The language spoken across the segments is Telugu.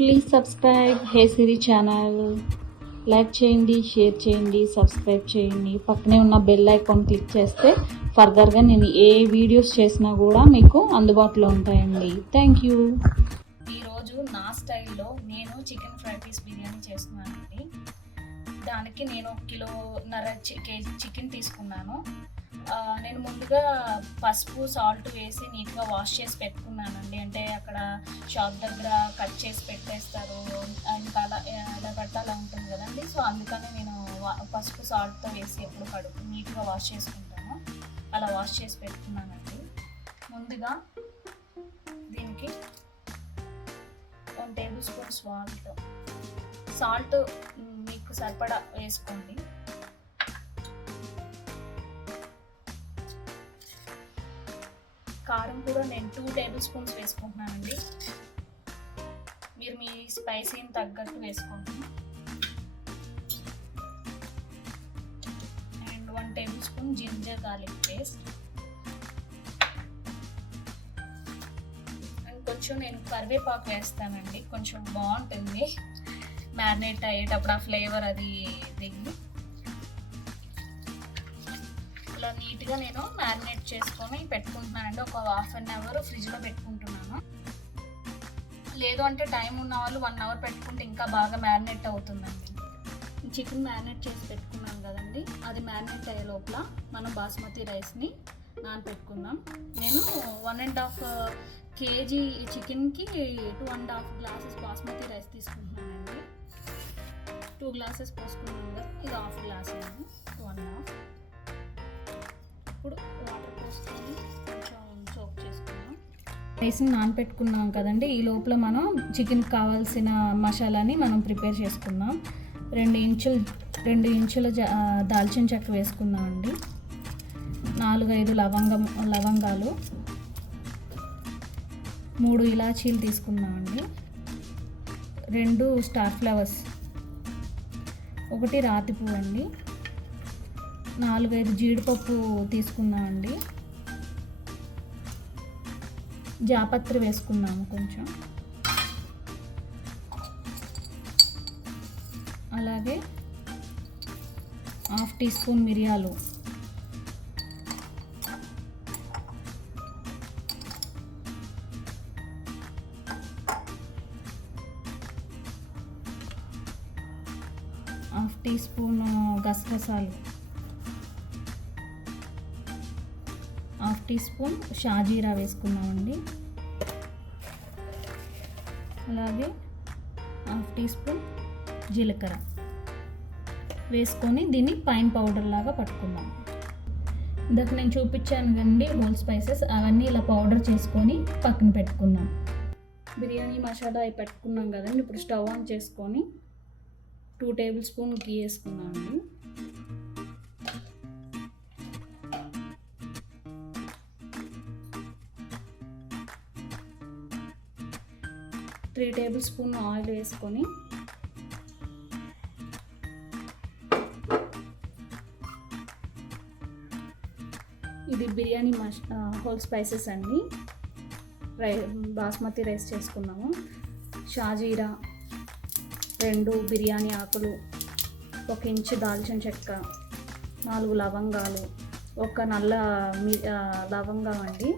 Please subscribe hey Siri channel. Like చేయండి, షేర్ చేయండి, సబ్స్క్రైబ్ చేయండి. పక్కనే ఉన్న బెల్ ఐకాన్ క్లిక్ చేస్తే ఫర్దర్గా నేను ఏ వీడియోస్ చేసినా కూడా మీకు అందుబాటులో ఉంటాయండి. Thank you. ఈరోజు నా స్టైల్లో నేను చికెన్ ఫ్రైడ్ పీస్ బిర్యానీ చేస్తున్నానండి. దానికి నేను 1.5 కేజీ చికెన్ తీసుకున్నాను. నేను ముందుగా పసుపు సాల్ట్ వేసి నీట్గా వాష్ చేసి పెట్టుకున్నానండి. అంటే అక్కడ షాప్ దగ్గర కట్ చేసి పెట్టేస్తారు, ఇంకా ఎలా పట్టాలా ఉంటుంది కదండి. సో అందుకని నేను పసుపు సాల్ట్తో వేసి ఎప్పుడు నీట్గా వాష్ చేసుకుంటాను. అలా వాష్ చేసి పెట్టుకున్నానండి. ముందుగా దీనికి 1 టేబుల్ స్పూన్ సాల్ట్ మీకు సరిపడా వేసుకోండి. కారం కూడా నేను 2 టేబుల్ స్పూన్స్ వేసుకుంటున్నానండి. మీరు మీ స్పైసీని తగ్గట్టు వేసుకోండి. And 1 tablespoon ginger garlic paste. And కొంచెం నేను కరివేపాకు వేస్తానండి, కొంచెం బాగుంటుంది మ్యారినేట్ అయ్యేటప్పుడు ఆ ఫ్లేవర్ అది దిగి. ఇలా నీట్గా నేను మ్యారినేట్ చేసుకొని పెట్టుకుంటున్నానండి. ఒక 1/2 అవర్ ఫ్రిడ్జ్లో పెట్టుకుంటున్నాను. లేదు అంటే టైం ఉన్న వాళ్ళు 1 అవర్ పెట్టుకుంటే ఇంకా బాగా మ్యారినేట్ అవుతుందండి. చికెన్ మ్యారినేట్ చేసి పెట్టుకున్నాను కదండి, అది మ్యారినేట్ అయ్యే లోపల మనం బాస్మతి రైస్ని నానబెట్టుకుందాం. నేను 1.5 కేజీ చికెన్కి 2.5 గ్లాసెస్ బాస్మతి రైస్ తీసుకుంటున్నానండి. 2 గ్లాసెస్ పోసుకున్నాను కదా, ఇది 1/2 గ్లాస్ అండి, 2.5. ఇప్పుడు వాటర్ పోసుకొని కొంచెం సోక్ చేసుకున్నాం. రైస్ని నానపెట్టుకున్నాం కదండి. ఈ లోపల మనం చికెన్కి కావాల్సిన మసాలాని మనం ప్రిపేర్ చేసుకుందాం. 2 ఇంచుల దాల్చిన చెక్క వేసుకుందాం అండి. 4-5 లవంగాలు, 3 ఇలాచీలు తీసుకుందామండి. 2 స్టార్ ఫ్లవర్స్, 1 రాతి పువ్వు అండి. 4-5 జీడిపప్పు తీసుకున్నామండి. జాపత్రి వేసుకున్నాము కొంచెం. అలాగే 1/2 టీ స్పూన్ మిరియాలు, హాఫ్ టీ స్పూన్ గసగసాలు, 1/2 టీ స్పూన్ షాజీరా వేసుకున్నామండి. అలాగే 1/2 టీ స్పూన్ జీలకర్ర వేసుకొని దీన్ని పైన్ పౌడర్ లాగా పట్టుకుందాం. ఇందాక నేను చూపించాను కదండి హోల్ స్పైసెస్, అవన్నీ ఇలా పౌడర్ చేసుకొని పక్కన పెట్టుకుందాం. బిర్యానీ మసాలా అవి పెట్టుకున్నాం కదండి. ఇప్పుడు స్టవ్ ఆన్ చేసుకొని 2 టేబుల్ స్పూన్ గీ వేసుకున్నామండి. 3 టేబుల్ స్పూన్ ఆయిల్ వేసుకొని ఇది బిర్యానీ హోల్ స్పైసెస్ అండి. బాస్మతి రైస్ చేసుకున్నాము. షాజీరా, 2 బిర్యానీ ఆకులు, 1 ఇంచు దాల్చిన చెక్క, 4 లవంగాలు, 1 నల్ల లవంగం అండి.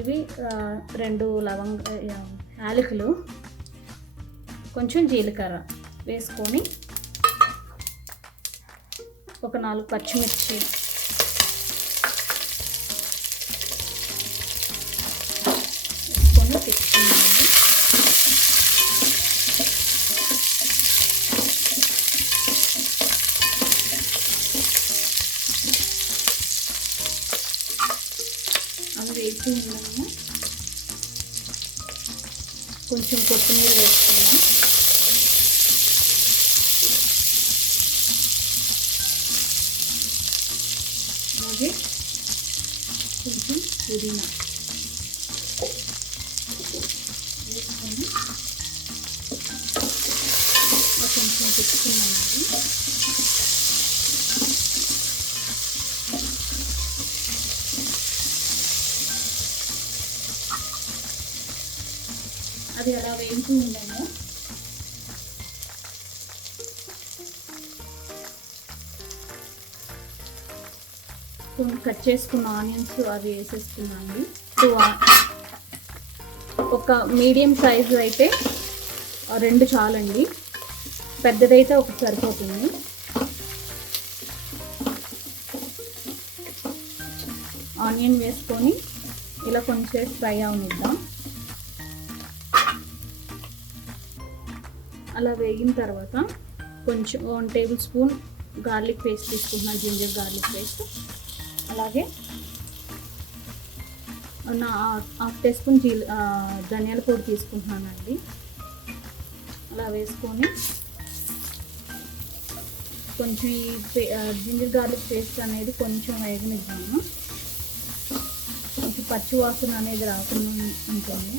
ఇవి 2 యాలకులు, కొంచెం జీలకర్ర వేసుకొని 4 పచ్చిమిర్చి, వేసుకొని తిప్పుకున్నామండి. అవి వేసి ఉన్నాము. కొంచెం కొత్తిమీర వేసుకున్నాం. అలాగే కొంచెం పుదీనా వేసుకొని కొంచెం పెట్టుకున్నామండి. అది అలా వేగుతూ ఉండను. కొన్ని కట్ చేసుకున్న ఆనియన్స్ అవి వేసేస్తున్నాను. ఒక మీడియం సైజు అయితే 2 చాలండి, పెద్దదైతే ఒకటి సరిపోతుంది. ఆనియన్ వేసుకొని ఇలా కొంచెం ఫ్రై అవనిద్దాం. అలా వేగిన తర్వాత కొంచెం 1 టేబుల్ స్పూన్ గార్లిక్ పేస్ట్ తీసుకుంటున్నాను, జింజర్ గార్లిక్ పేస్ట్. అలాగే 1/2 టీ స్పూన్ ధనియాల పొడి తీసుకుంటున్నానండి. అలా వేసుకొని కొంచెం ఈ జింజర్ గార్లిక్ పేస్ట్ అనేది కొంచెం వేగనిద్దాము. కొంచెం పచ్చి వాసన అనేది రాకుండా ఉంటుంది.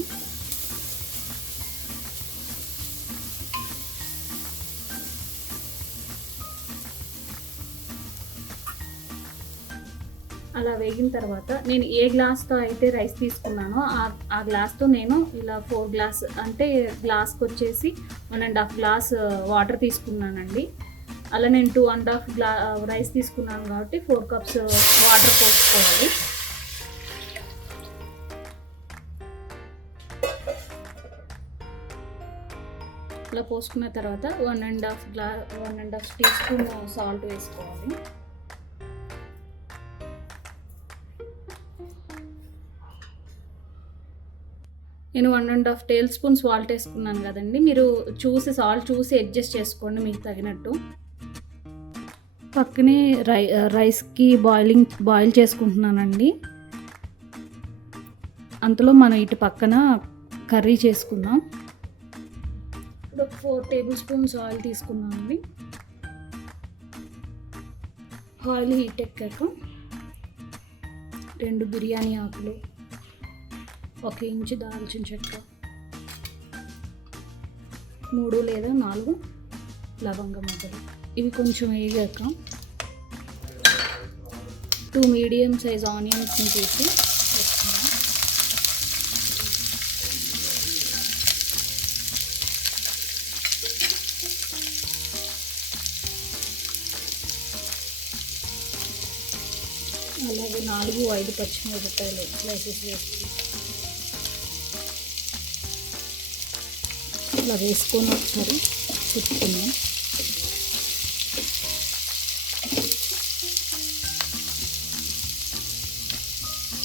అలా వేగిన తర్వాత నేను ఏ గ్లాస్తో అయితే రైస్ తీసుకున్నానో ఆ గ్లాస్తో నేను ఇలా 4 గ్లాస్ అంటే గ్లాస్కి వచ్చేసి 1.5 గ్లాస్ వాటర్ తీసుకున్నానండి. అలా నేను 2.5 రైస్ తీసుకున్నాను కాబట్టి 4 కప్స్ వాటర్ పోసుకోవాలి. అలా పోసుకున్న తర్వాత 1.5 టీ స్పూన్ సాల్ట్ వేసుకోవాలి. నేను 1.5 టేబుల్ స్పూన్ సాల్ట్ వేసుకున్నాను కదండి. మీరు సాల్ట్ చూసి అడ్జస్ట్ చేసుకోండి మీకు తగినట్టు. పక్కనే రైస్కి బాయిల్ చేసుకుంటున్నానండి. అంతలో మనం ఇటు పక్కన కర్రీ చేసుకుందాం. ఇప్పుడు 4 టేబుల్ స్పూన్స్ ఆయిల్ తీసుకున్నామండి. ఆయిల్ హీట్ ఎక్కాక 2 బిర్యానీ ఆకులు, 1 ఇంచు దాల్చిన చెక్క, 3 లేదా 4 లవంగ మొగ్గలు. ఇవి కొంచెం వేగాక 2 మీడియం సైజ్ ఆనియన్స్ని తీసి వేసుకున్నాం. అలాగే 4-5 పచ్చిమిరపకాయలు స్లైసెస్ వేసుకున్నాం. ఇలా వేసుకొని ఒకసారి తిప్పుకుందాం.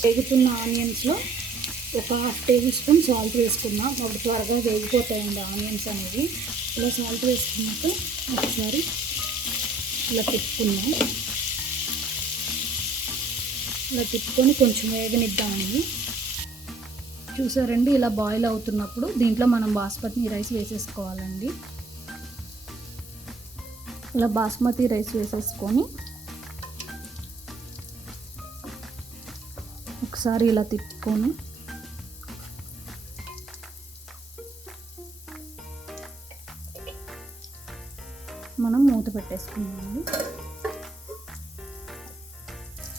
వేగుతున్న ఆనియన్స్లో 1/2 టేబుల్ స్పూన్ సాల్ట్ వేసుకున్నాం. అప్పుడు త్వరగా వేగిపోతాయండి ఆనియన్స్ అనేవి. ఇలా సాల్ట్ వేసుకున్నాక ఒకసారి ఇలా తిప్పుకుందాం. ఇలా తిప్పుకొని కొంచెం వేగనిద్దామండి. చూసారండి, ఇలా బాయిల్ అవుతున్నప్పుడు దీంట్లో మనం బాస్మతి రైస్ వేసేసుకోవాలండి. ఇలా బాస్మతి రైస్ వేసేసుకొని ఒకసారి ఇలా తిప్పుకొని మనం మూత పెట్టేసుకుందామండి.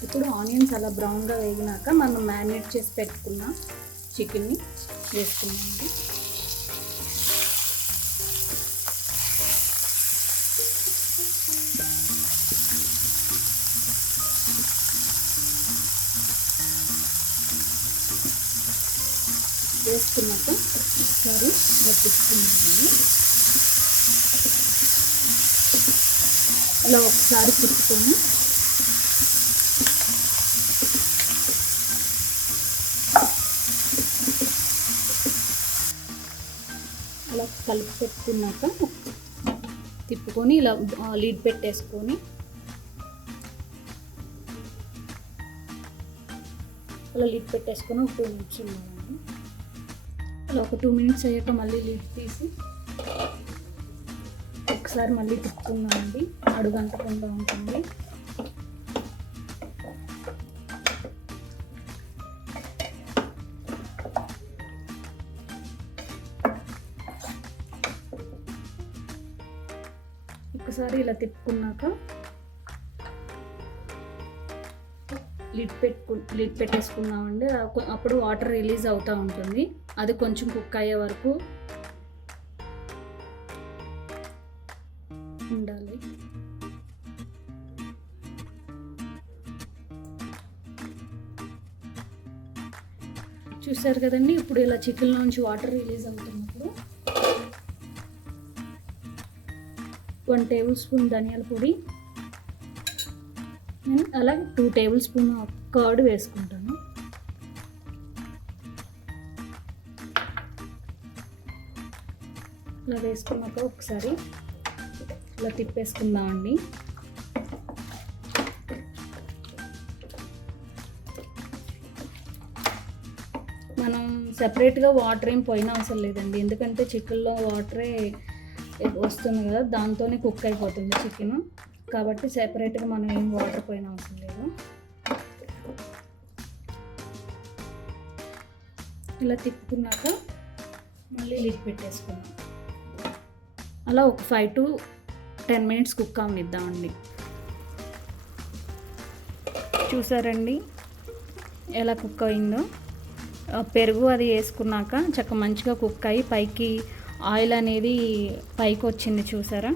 ఇప్పుడు ఆనియన్స్ అలా బ్రౌన్గా వేగినాక మనం మ్యారినేట్ చేసి పెట్టుకున్న చికెన్ని వేసుకున్నామండి. వేసుకున్నాక ఒకసారి వడ్డించుకున్నామండి. ఇలా ఒకసారి తిప్పుకొని అలా కలిపి పెట్టుకున్నాక తిప్పుకొని ఇలా లిడ్ పెట్టేసుకొని అలా లిడ్ పెట్టేసుకొని ఒక 2 మినిట్స్ ఉండాలండి. అలా ఒక 2 మినిట్స్ అయ్యాక మళ్ళీ లిడ్ తీసి ఒకసారి మళ్ళీ తిప్పుకుందామండి. అడుగంటకుండా ఉంటుంది. ఒకసారి ఇలా తిప్పుకున్నాక లిడ్ పెట్టేసుకున్నామండి. అప్పుడు వాటర్ రిలీజ్ అవుతూ ఉంటుంది. అది కొంచెం కుక్ అయ్యే వరకు ఉండాలి. చూసారు కదండి, ఇప్పుడు ఇలా చికెన్ నుంచి వాటర్ రిలీజ్ అవుతున్నప్పుడు 1 టేబుల్ స్పూన్ ధనియాల పొడి, నేను అలాగే 2 టేబుల్ స్పూన్ కర్డ్ వేసుకుంటాను. ఇలా వేసుకున్నాక ఒకసారి ఇలా తిప్పేసుకుందామండి. మనం సెపరేట్గా వాటర్ ఏం పోయిన అవసరం లేదండి, ఎందుకంటే చికెన్లో వాటరే వస్తుంది కదా, దాంతోనే కుక్ అయిపోతుంది చికెన్. కాబట్టి సెపరేట్గా మనం ఏం వాటర్ పోయిన అవసరం లేదు. ఇలా తిప్పుకున్నాక మళ్ళీ లిడ్ పెట్టేసుకున్నాం. అలా ఒక 5 to 10 మినిట్స్ కుక్ అవనిద్దామండి. చూసారండి ఎలా కుక్ అయిందో. పెరుగు అది వేసుకున్నాక చక్కగా మంచిగా కుక్ అయ్యి పైకి ఆయిల్ అనేది పైకి వచ్చింది చూసారా.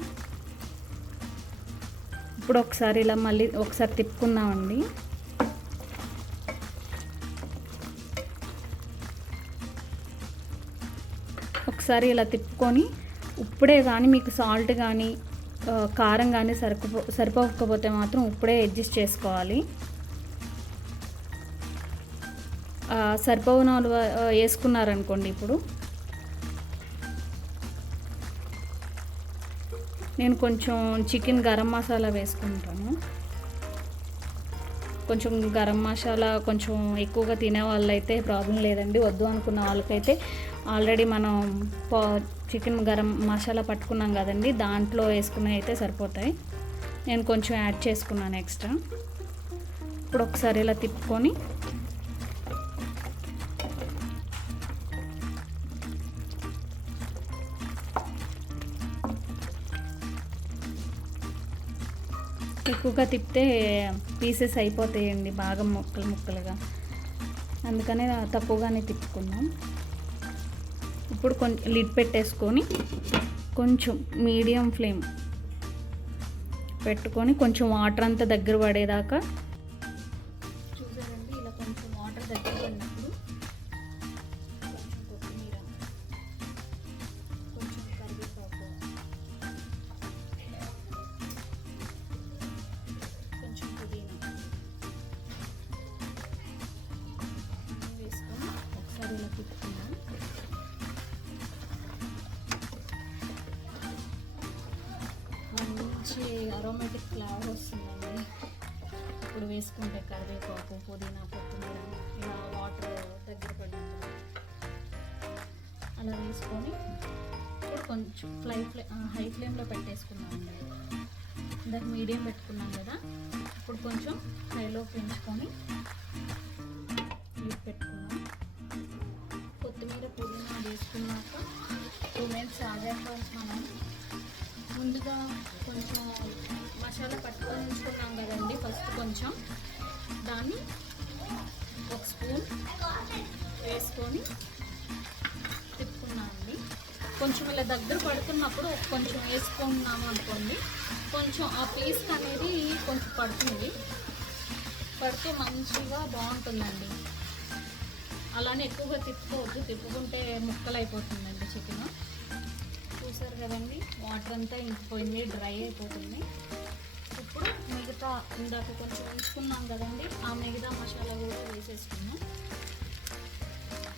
ఇప్పుడు ఒకసారి ఇలా మళ్ళీ ఒకసారి తిప్పుకుందామండి. ఒకసారి ఇలా తిప్పుకొని ఇప్పుడే కానీ మీకు సాల్ట్ కానీ కారం కానీ సరిపోకపోతే మాత్రం ఇప్పుడే అడ్జస్ట్ చేసుకోవాలి. సరిపోని వాళ్ళు వేసుకున్నారనుకోండి. ఇప్పుడు నేను కొంచెం చికెన్ గరం మసాలా వేసుకుంటాను. కొంచెం గరం మసాలా కొంచెం ఎక్కువగా తినే వాళ్ళైతే ప్రాబ్లం లేదండి, వద్దు అనుకున్న వాళ్ళకైతే ఆల్రెడీ మనం చికెన్ గరం మసాలా పట్టుకున్నాం కదండి, దాంట్లో వేసుకున్నవి అయితే సరిపోతాయి. నేను కొంచెం యాడ్ చేసుకున్నాను ఎక్స్ట్రా. ఇప్పుడు ఒకసారి ఇలా తిప్పుకొని ఎక్కువగా తిప్పితే పీసెస్ అయిపోతాయండి బాగా ముక్కలుగా, అందుకనే తక్కువగానే తిప్పుకున్నాం. ఇప్పుడు కొంచెం లిడ్ పెట్టేసుకొని కొంచెం మీడియం ఫ్లేమ్ పెట్టుకొని కొంచెం వాటర్ అంతా దగ్గర పడేదాకా. చూసారండి, ఇలా కొంచెం వాటర్ దగ్గర పడినప్పుడు కొంచెం కొత్తిమీర, కొంచెం కరివేపాకు, కొంచెం పుదీనా వేసుకొని ఒకసారి ఇలా తిప్పుకున్నాం. మంచి అరోమాటిక్ ఫ్లేవర్ వస్తుందండి ఇప్పుడు వేసుకుంటే. కరివేపాకు, పుదీనా, కొత్తిమీర ఇలా వాటర్ దగ్గర పడినప్పుడు అలా వేసుకొని ఇప్పుడు కొంచెం హై ఫ్లేమ్లో పెట్టేసుకున్నామండి. ఇందాక మీడియం పెట్టుకున్నాం కదా, ఇప్పుడు కొంచెం హైలో పెంచుకొని పెట్టుకున్నాం. కొత్తిమీర, పుదీనా వేసుకున్నాక 2 మినిట్స్ ఆగాక మనం ముందుగా కొంచెం మసాలా పట్టుకొని ఉంచుకున్నాం కదండి, ఫస్ట్ కొంచెం దాన్ని 1 స్పూన్ వేసుకొని తిప్పుకున్నామండి. కొంచెం ఇలా దగ్గర పడుతున్నప్పుడు కొంచెం వేసుకున్నాము అనుకోండి, కొంచెం ఆ పీస్ అనేది కొంచెం పడితే మంచిగా బాగుంటుందండి. అలానే ఎక్కువగా తిప్పుకోవద్దు, తిప్పుకుంటే ముక్కలు అయిపోతుందండి చికెన్. చూసారు కదండి, వాటర్ అంతా ఇంకిపోయింది, డ్రై అయిపోతుంది. ఇప్పుడు మిగతా ఇందాక కొంచెం ఉంచుకున్నాం కదండి, ఆ మిగతా మసాలా కూడా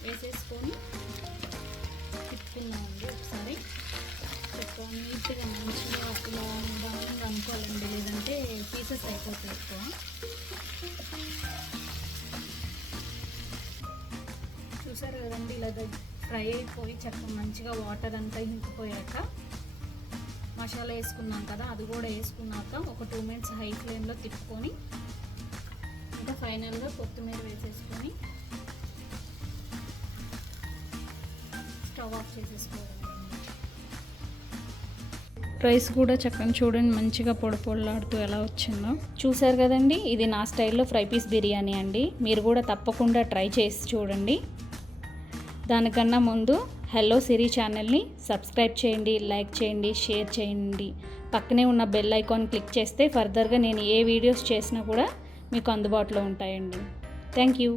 వేసేసుకొని తిప్పుకున్నామండి. ఒకసారి నీట్గా మంచిగా ఇలా ఉండాలని అనుకోవాలండి, లేదంటే పీసెస్ అయిపోతాయి ఎక్కువ. చూసారు కదండి, ఇలా ఫ్రై అయిపోయి చక్కగా మంచిగా వాటర్ అంతా ఇంకిపోయాక మసాలా వేసుకున్నాం కదా, అది కూడా వేసుకున్నాక ఒక 2 మినిట్స్ హై ఫ్లేమ్లో తిప్పుకొని ఇంకా ఫైనల్గా కొత్తిమీర వేసేసుకొని స్టవ్ ఆఫ్ చేసేసుకోవాలి. రైస్ కూడా చక్కగా చూడండి మంచిగా పొడిలాడుతూ ఎలా వచ్చిందో. చూసారు కదండి, ఇది నా స్టైల్లో ఫ్రై పీస్ బిర్యానీ అండి. మీరు కూడా తప్పకుండా ట్రై చేసి చూడండి. దానికన్నా ముందు హలో సిరి ఛానల్ని సబ్స్క్రైబ్ చేయండి, లైక్ చేయండి, షేర్ చేయండి. పక్కనే ఉన్న బెల్ ఐకాన్ క్లిక్ చేస్తే ఫర్దర్గా నేను ఏ వీడియోస్ చేసినా కూడా మీకు అందుబాటులో ఉంటాయండి. Thank you.